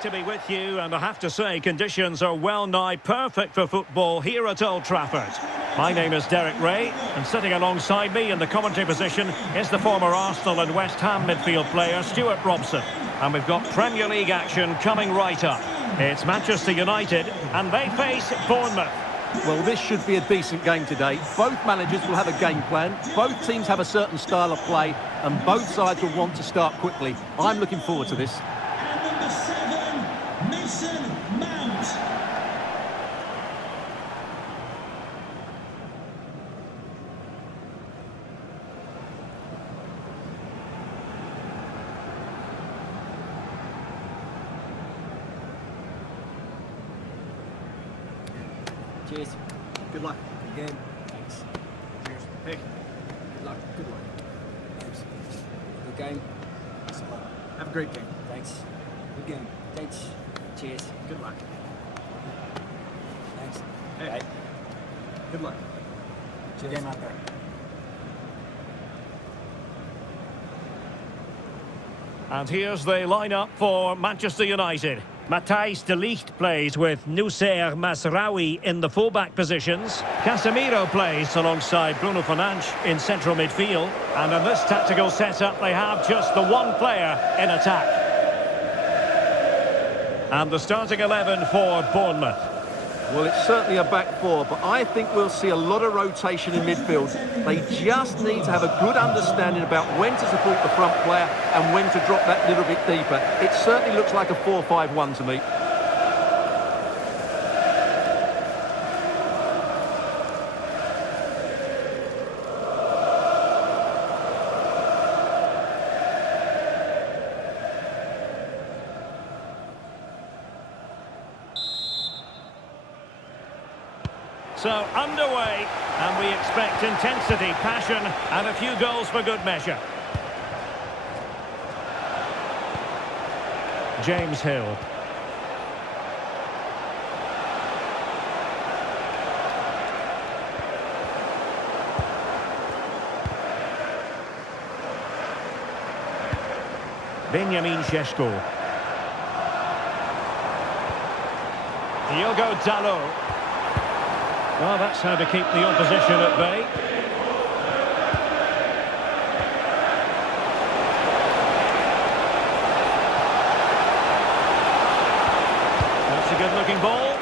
Great to be with you, and I have to say conditions are well nigh perfect for football here at Old Trafford. My name is Derek Ray, and sitting alongside me in the commentary position is the former Arsenal and West Ham midfield player Stuart Robson. And we've got Premier League action coming right up. It's Manchester United, and they face Bournemouth. Well, this should be a decent game today. Both managers will have a game plan. Both teams have a certain style of play, and both sides will want to start quickly. I'm looking forward to this. Cheers. Good luck. Good game. Thanks. Cheers. Hey. Good luck. Good luck. Thanks. Good game. Thanks a lot. Have a great game. Thanks. Good game. Thanks. Cheers. Good luck. Thanks. Hey. Bye. Good luck. Cheers. Game out there. And here's the lineup for Manchester United. Matthijs de Ligt plays with Noussair Mazraoui in the fullback positions. Casemiro plays alongside Bruno Fernandes in central midfield. And in this tactical setup, they have just the one player in attack. And the starting 11 for Bournemouth. Well, it's certainly a back four, but I think we'll see a lot of rotation in midfield. They just need to have a good understanding about when to support the front player and when to drop that little bit deeper. It certainly looks like a 4-5-1 to me. So underway, and we expect intensity, passion, and a few goals for good measure. James Hill. Sesko. Diogo Dalot. Well, that's how to keep the opposition at bay. That's a good-looking ball.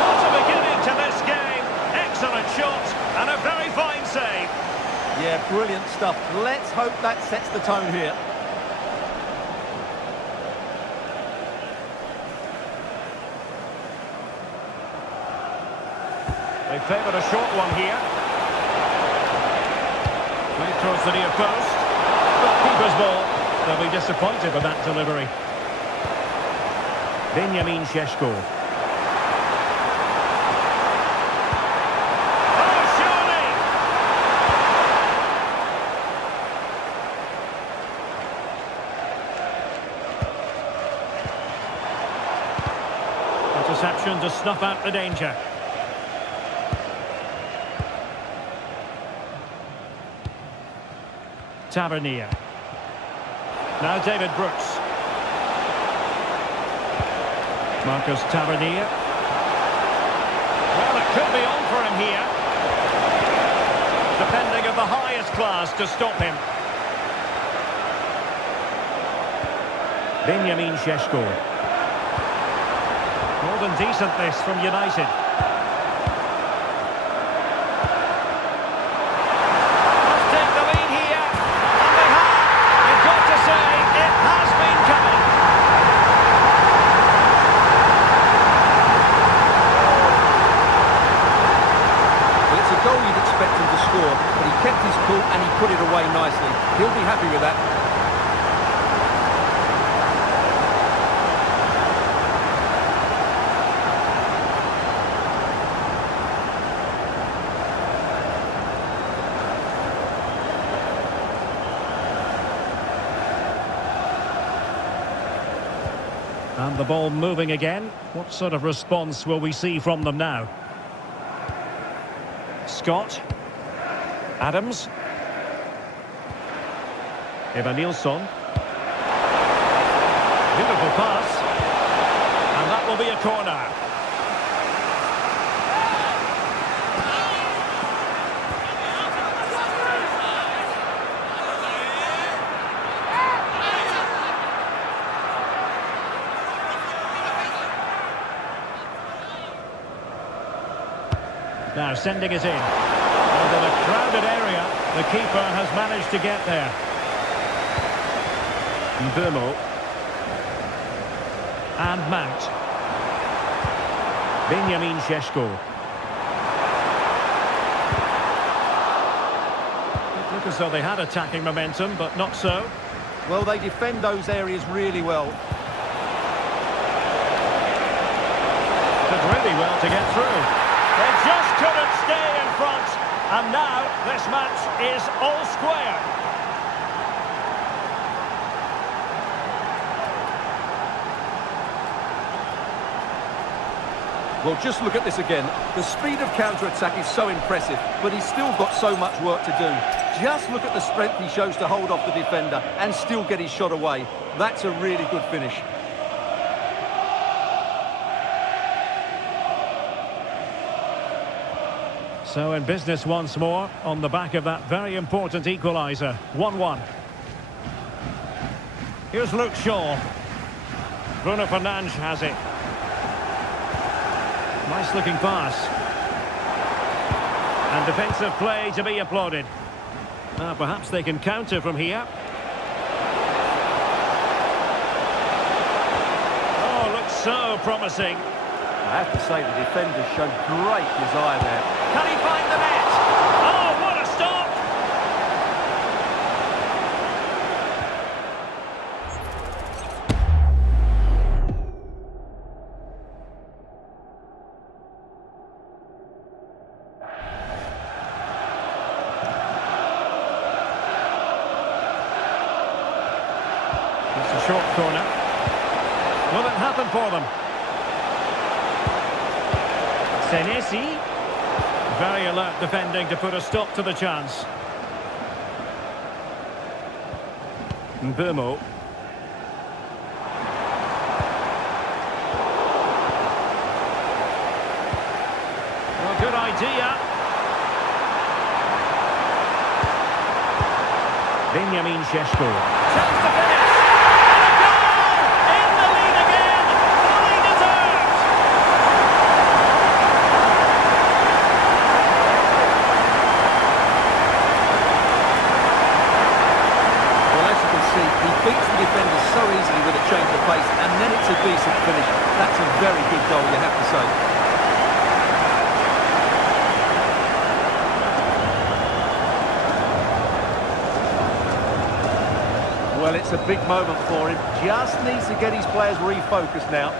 What a beginning to this game. Excellent shot and a very fine save. Yeah, brilliant stuff. Let's hope that sets the tone here. They favoured a short one here. Played towards the near post. But keeper's ball. They'll be disappointed with that delivery. Sesko. Oh, surely! Interception to snuff out the danger. Tavernier. Now David Brooks. Marcus Tavernier. Well, it could be on for him here. Defending of the highest class to stop him. Sesko. More than decent this from United. But he kept his cool and he put it away nicely. He'll be happy with that. And the ball moving again. What sort of response will we see from them now? Scott. Adams. Evanilson. Beautiful pass. And that will be a corner. Now sending it in. And in a crowded area, the keeper has managed to get there. Mbeumo. And Mount. Sesko. It looked as though they had attacking momentum, but not so. Well, they defend those areas really well. Did really well to get through. They just couldn't stay in front. And now this match is all square. Well, just look at this again. The speed of counter-attack is so impressive, but he's still got so much work to do. Just look at the strength he shows to hold off the defender and still get his shot away. That's a really good finish. So in business once more, on the back of that very important equaliser. 1-1. Here's Luke Shaw. Bruno Fernandes has it. Nice looking pass. And defensive play to be applauded. Perhaps they can counter from here. Oh, looks so promising. I have to say the defenders showed great desire there. Can he find the net? Oh, what a stop! It's a short corner. Will it happen for them? Senesi. Very alert defending to put a stop to the chance. Mbeumo. Well, good idea. Sesko. Chance to finish. And a goal! In the lead again. Fully deserved. He beats the defender so easily with a change of pace, and then it's a decent finish. That's a very good goal, you have to say. Well, it's a big moment for him. Just needs to get his players refocused now.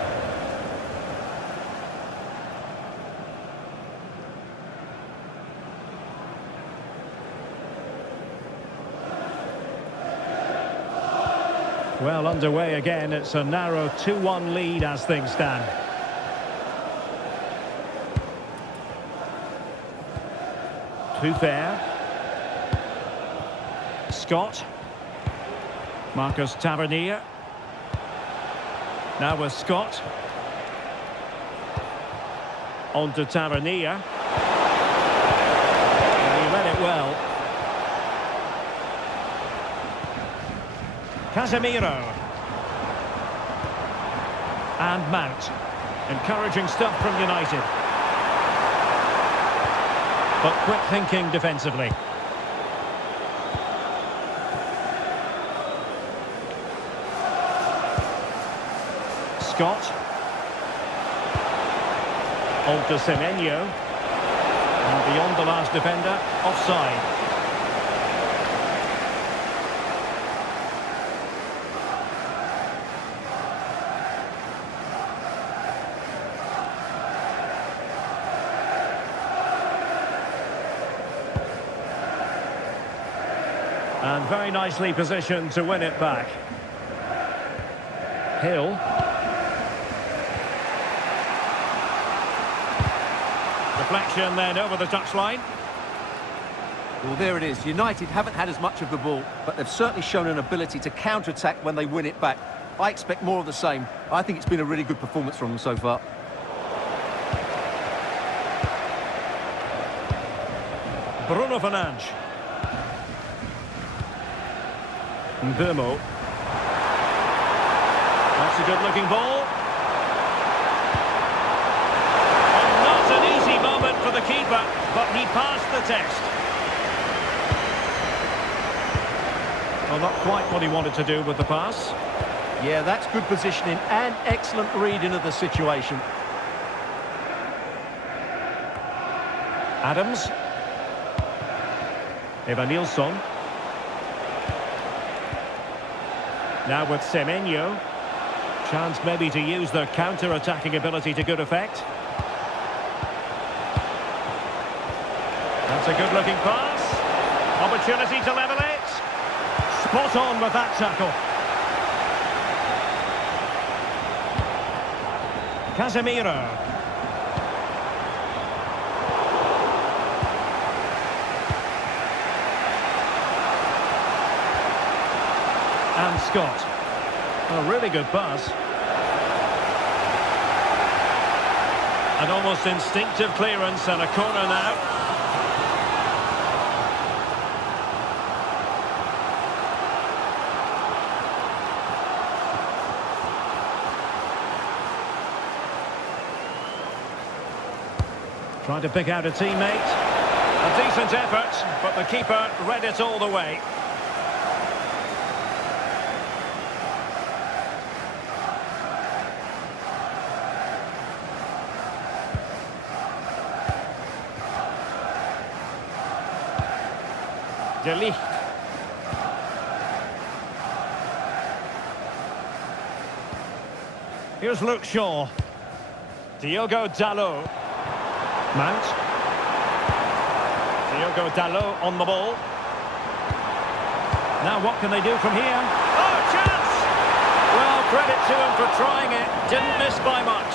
Well, underway again. It's a narrow 2-1 lead as things stand. Kluivert. Scott. Marcus Tavernier. Now with Scott. On to Tavernier. And he read it well. Casemiro. And Mount. Encouraging stuff from United. But quick thinking defensively. Scott. On to Semenyo. And beyond the last defender, offside. And very nicely positioned to win it back. Hill. Deflection then over the touchline. Well, there it is. United haven't had as much of the ball, but they've certainly shown an ability to counter-attack when they win it back. I expect more of the same. I think it's been a really good performance from them so far. Bruno Fernandes. Mbeumo. That's a good-looking ball. And not an easy moment for the keeper, but he passed the test. Well, not quite what he wanted to do with the pass. Yeah, that's good positioning and excellent reading of the situation. Adams. Evanilson. Now with Semenyo. Chance maybe to use their counter-attacking ability to good effect. That's a good-looking pass. Opportunity to level it. Spot on with that tackle. Casemiro. And Scott. A really good pass. An almost instinctive clearance and a corner now. Trying to pick out a teammate. A decent effort, but the keeper read it all the way. De Ligt. Here's Luke Shaw. Diogo Dalot. Mount. Diogo Dalot on the ball. Now what can they do from here? Oh, chance! Well, credit to him for trying it. Didn't miss by much.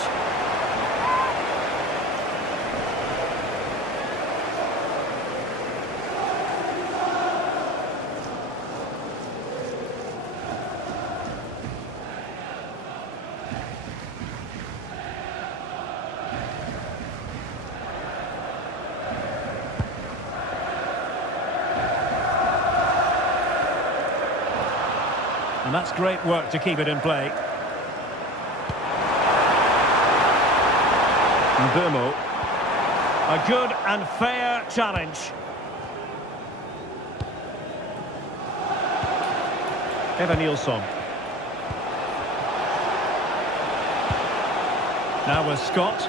And that's great work to keep it in play. Mbeumo. A good and fair challenge. Evanilson. Now with Scott.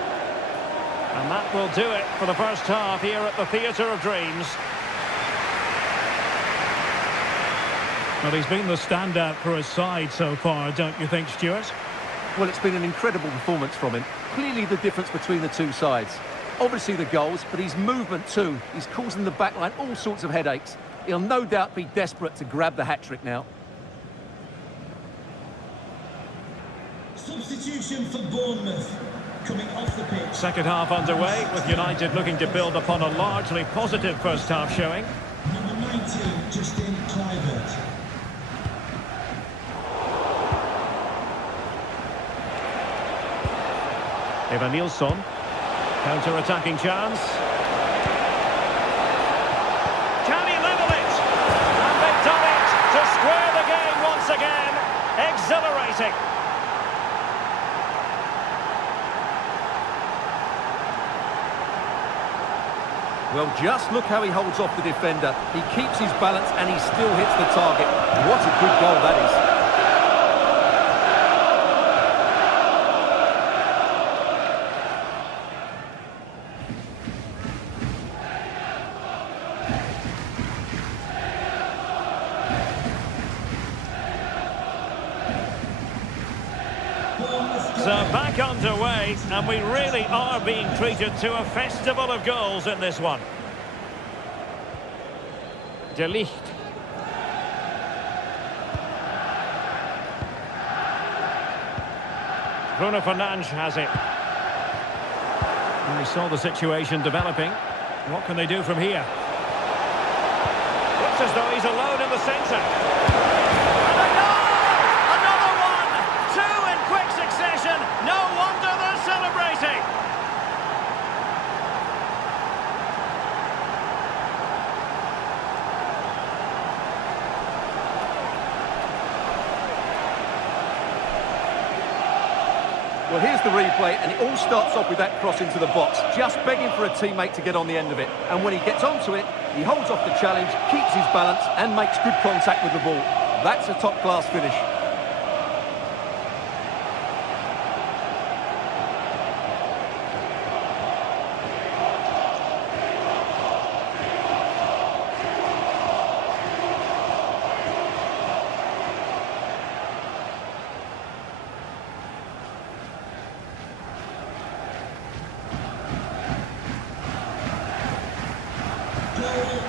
And that will do it for the first half here at the Theatre of Dreams. Well, he's been the standout for his side so far, don't you think, Stuart? Well, it's been an incredible performance from him. Clearly the difference between the two sides. Obviously the goals, but his movement too. He's causing the backline all sorts of headaches. He'll no doubt be desperate to grab the hat-trick now. Substitution for Bournemouth coming off the pitch. Second half underway, with United looking to build upon a largely positive first half showing. Number 19, Justin Kluivert. Evanilson. Counter-attacking chance. Can he level it? And they've done it to square the game once again. Exhilarating. Well, just look how he holds off the defender. He keeps his balance and he still hits the target. What a good goal that is. So back underway, and we really are being treated to a festival of goals in this one. De Ligt. Bruno Fernandes has it. And we saw the situation developing. What can they do from here? Looks as though he's alone in the centre. And a goal! Another one! Well, here's the replay, and it all starts off with that cross into the box, just begging for a teammate to get on the end of it. And when he gets onto it, he holds off the challenge, keeps his balance, and makes good contact with the ball. That's a top-class finish.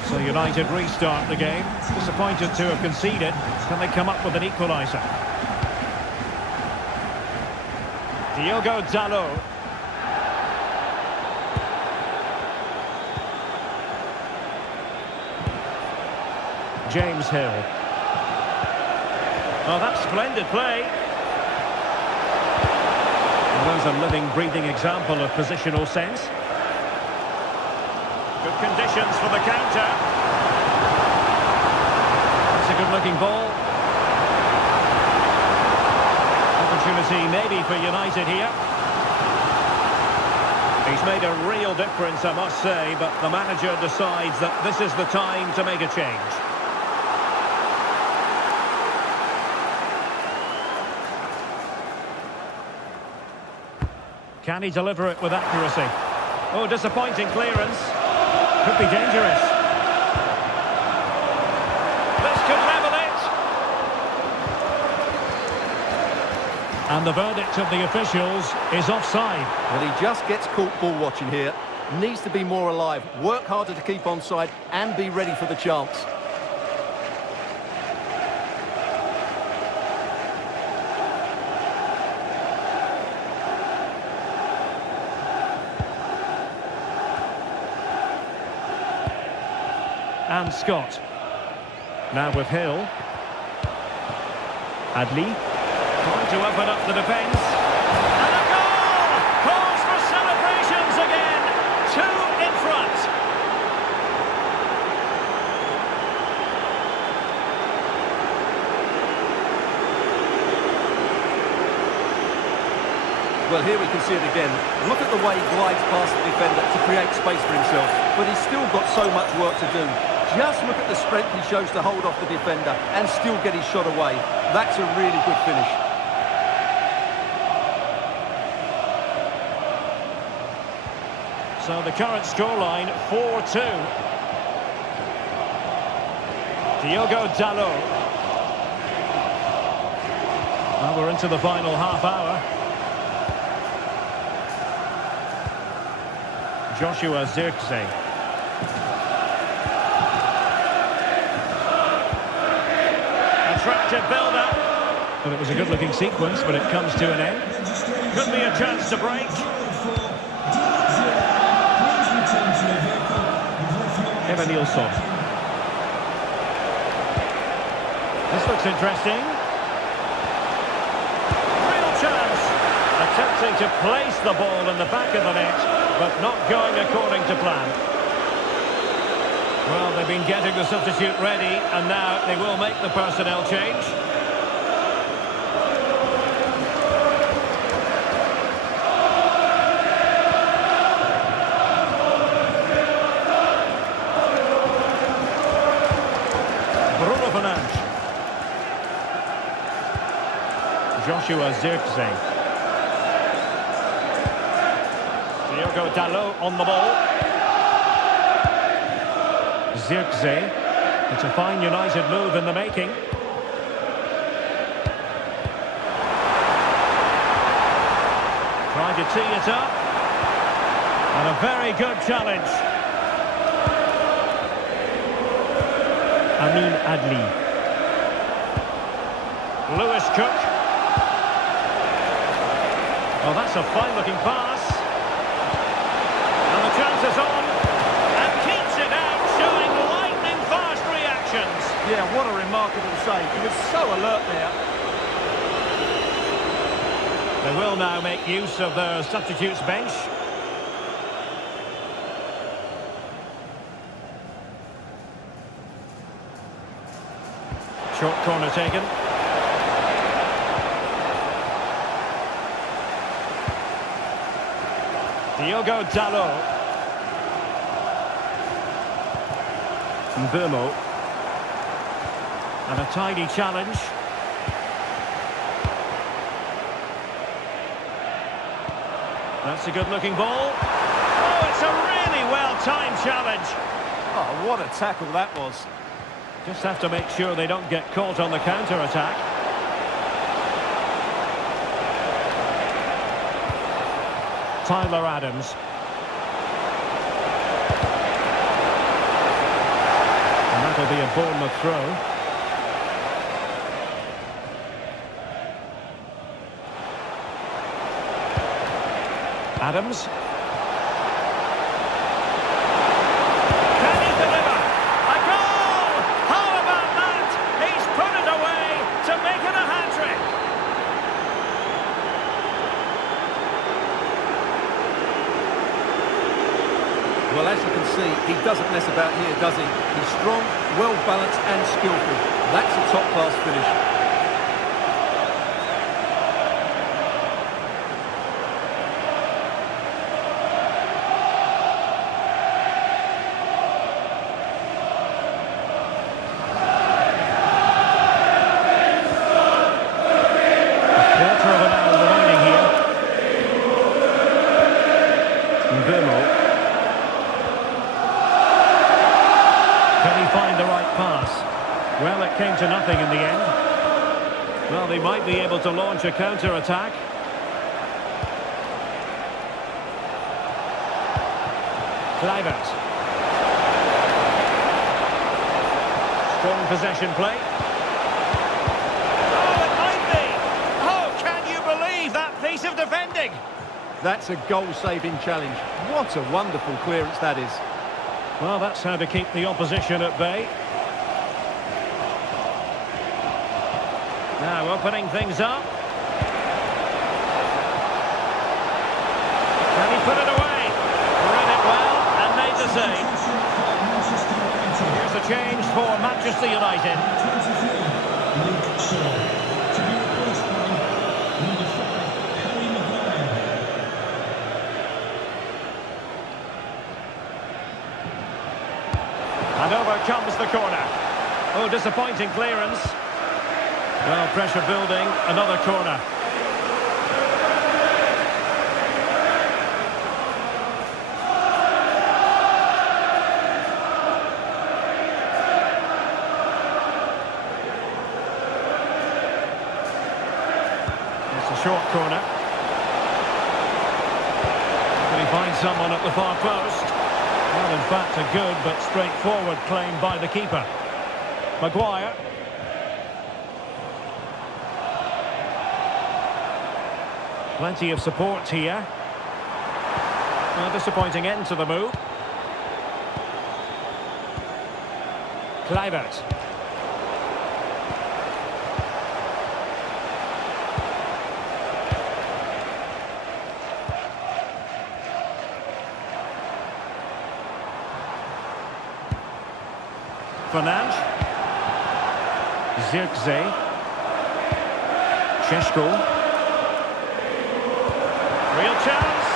So United restart the game. Disappointed to have conceded. Can they come up with an equaliser? Diogo Dalot. James Hill. Oh, that's splendid play. Well, there's a living, breathing example of positional sense. Good conditions for the counter. That's a good-looking ball. Opportunity maybe for United here. He's made a real difference, I must say, but the manager decides that this is the time to make a change. Can he deliver it with accuracy? Oh, disappointing clearance. Could be dangerous. This could level it. And the verdict of the officials is offside. Well, he just gets caught ball watching here. Needs to be more alive, work harder to keep onside, and be ready for the chance. And Scott. Now with Hill. Adli. Trying to open up the defence. And a goal! Cause for celebrations again. 2 in front. Well, here we can see it again. Look at the way he glides past the defender to create space for himself. But he's still got so much work to do. Just look at the strength he shows to hold off the defender and still get his shot away. That's a really good finish. So the current scoreline, 4-2. Diogo Dalot. Well, we're into the final half hour. Joshua Zirkzee. Attractive build-up. Well, it was a good-looking sequence, but it comes to an end. Could be a chance to break. Evanilson. This looks interesting. Real chance. Attempting to place the ball in the back of the net, but not going according to plan. Well, they've been getting the substitute ready, and now they will make the personnel change. Bruno Fernandes. Joshua Zirkzee. Diogo Dalot on the ball. Zirkzee. It's a fine United move in the making. Trying to tee it up. And a very good challenge. Adli. Lewis Cook. Oh, that's a fine-looking pass. And the chance is on. And keeps it out, showing lightning-fast reactions. Yeah, what a remarkable save. He was so alert there. They will now make use of their substitutes bench. Short corner taken. Diogo Dalot. Mbeumo. And a tidy challenge. That's a good-looking ball. Oh, it's a really well-timed challenge. Oh, what a tackle that was. Just have to make sure they don't get caught on the counter-attack. Tyler Adams. And that'll be a Bournemouth throw. Adams. Can he deliver? A goal! How about that? He's put it away to make it a hat-trick. Well, as you can see, he doesn't mess about here, does he? He's strong, well-balanced and skillful. That's a top-class finish. Mbeumo. Can he find the right pass? Well, it came to nothing in the end. Well, they might be able to launch a counter-attack. Kluivert. Strong possession play. Oh, it might be! Oh, can you believe that piece of defending? That's a goal-saving challenge. What a wonderful clearance that is. Well, that's how to keep the opposition at bay. Now opening things up. Can he put it away? Read it well and made the save. Here's a change for Manchester United. And over comes the corner. Oh, disappointing clearance. Well, pressure building, another corner. It's a short corner. Can he find someone at the far post? Well, in fact, a good but straightforward claim by the keeper. Maguire. Plenty of support here. A disappointing end to the move. Kluivert. Fernandes. Zirkzee. Sesko. Real chance.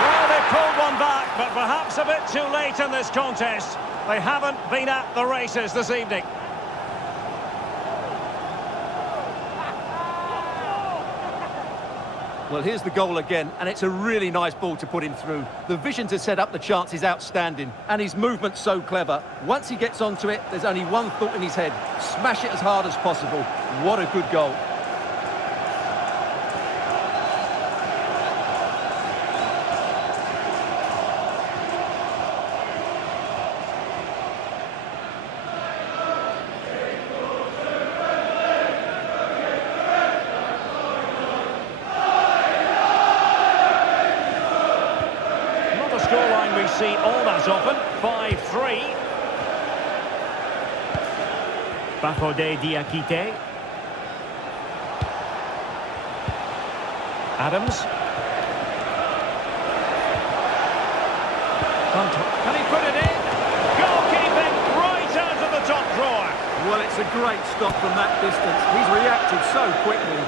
Well, they pulled one back, but perhaps a bit too late in this contest. They haven't been at the races this evening. Well, here's the goal again, and it's a really nice ball to put him through. The vision to set up the chance is outstanding, and his movement's so clever. Once he gets onto it, there's only one thought in his head. Smash it as hard as possible. What a good goal. Scoreline we see all that often, 5-3. Bafodé Diakité. Adams. Can he put it in? Goalkeeping right out of the top drawer. Well, it's a great stop from that distance. He's reacted so quickly.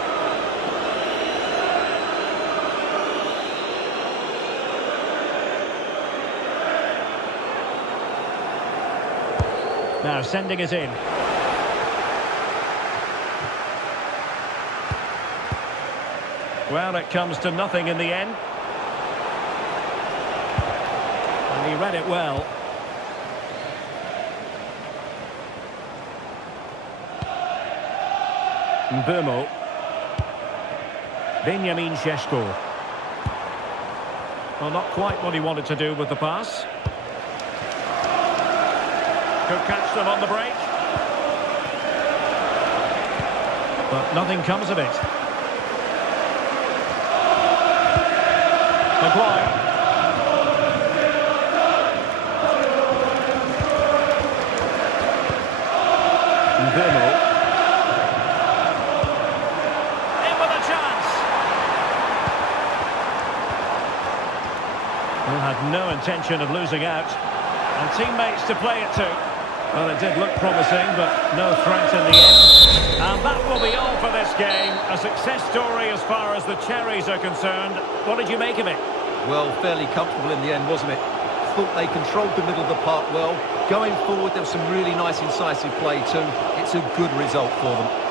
Now sending it in. Well, it comes to nothing in the end. And he read it well. Mbeumo. Sesko. Well, not quite what he wanted to do with the pass. Could catch them on the break. But nothing comes of it. Maguire. Mbeumo. In with a chance. Well, had no intention of losing out. And teammates to play it to. Well, it did look promising, but no threat in the end. And that will be all for this game. A success story as far as the cherries are concerned. What did you make of it? Well, fairly comfortable in the end, wasn't it? Thought they controlled the middle of the park well. Going forward, there was some really nice incisive play too. It's a good result for them.